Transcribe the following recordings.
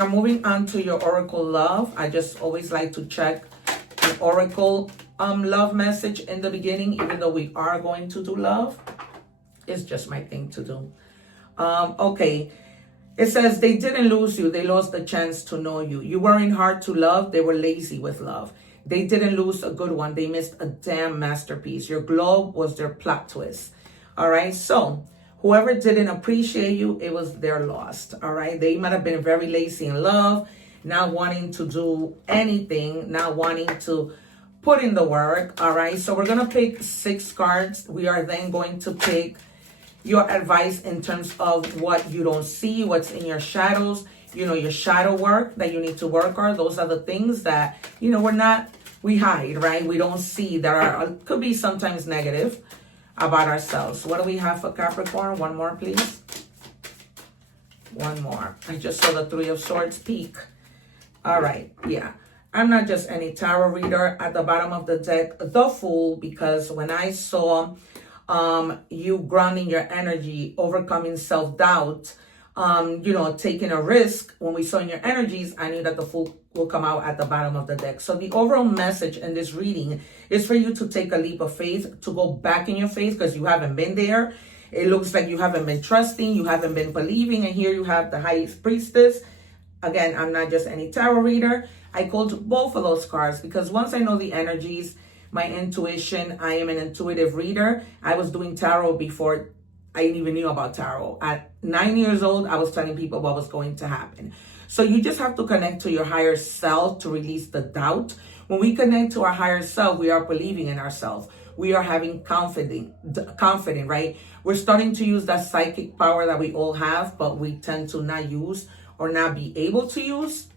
Now, moving on to your Oracle love, I just always like to check an Oracle love message in the beginning, even though we are going to do love. It's just my thing to do. Okay. It says they didn't lose you. They lost the chance to know you. You weren't hard to love. They were lazy with love. They didn't lose a good one. They missed a damn masterpiece. Your globe was their plot twist. All right. So whoever didn't appreciate you, it was their loss. All right. They might have been very lazy in love, not wanting to do anything, not wanting to put in the work. All right. So we're going to pick 6 cards. We are then going to pick your advice in terms of what you don't see, what's in your shadows, your shadow work that you need to work on. Those are the things that, we hide, right? We don't see that could be sometimes negative about ourselves. What do we have for Capricorn? One more, please. One more. I just saw the 3 of Swords peak. All right. Yeah. I'm not just any tarot reader. At the bottom of the deck, the Fool, because when I saw you grounding your energy, overcoming self-doubt, taking a risk. When we saw in your energies, I knew that the Fool will come out at the bottom of the deck. So the overall message in this reading is for you to take a leap of faith, to go back in your faith because you haven't been there. It looks like you haven't been trusting, you haven't been believing, and here you have the High Priestess. Again, I'm not just any tarot reader. I called both of those cards because once I know the energies, my intuition, I am an intuitive reader. I was doing tarot before I even knew about tarot. At 9 years old, I was telling people what was going to happen. So you just have to connect to your higher self to release the doubt. When we connect to our higher self, we are believing in ourselves. We are having confident, right? We're starting to use that psychic power that we all have, but we tend to not use or not be able to use.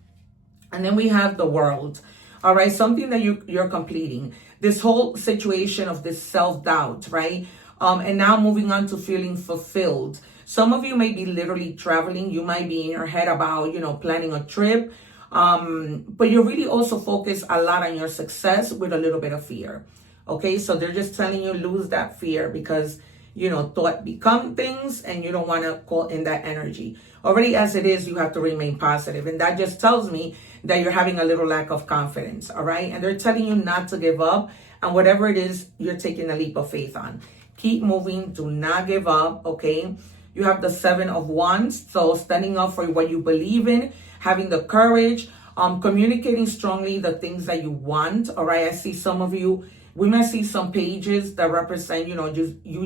And then we have the World. All right, something that you're completing. This whole situation of this self-doubt, right? And now moving on to feeling fulfilled. Some of you may be literally traveling. You might be in your head about, planning a trip. But you're really also focused a lot on your success with a little bit of fear. Okay, so they're just telling you lose that fear because, thought become things and you don't want to call in that energy. Already as it is, you have to remain positive. And that just tells me that you're having a little lack of confidence, all right? And they're telling you not to give up. And whatever it is, you're taking a leap of faith on. Keep moving. Do not give up, okay? You have the 7 of Wands. So standing up for what you believe in, having the courage, communicating strongly the things that you want, all right? I see some of you, we might see some pages that represent,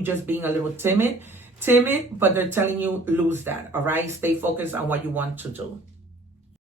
just being a little timid, but they're telling you lose that, all right? Stay focused on what you want to do.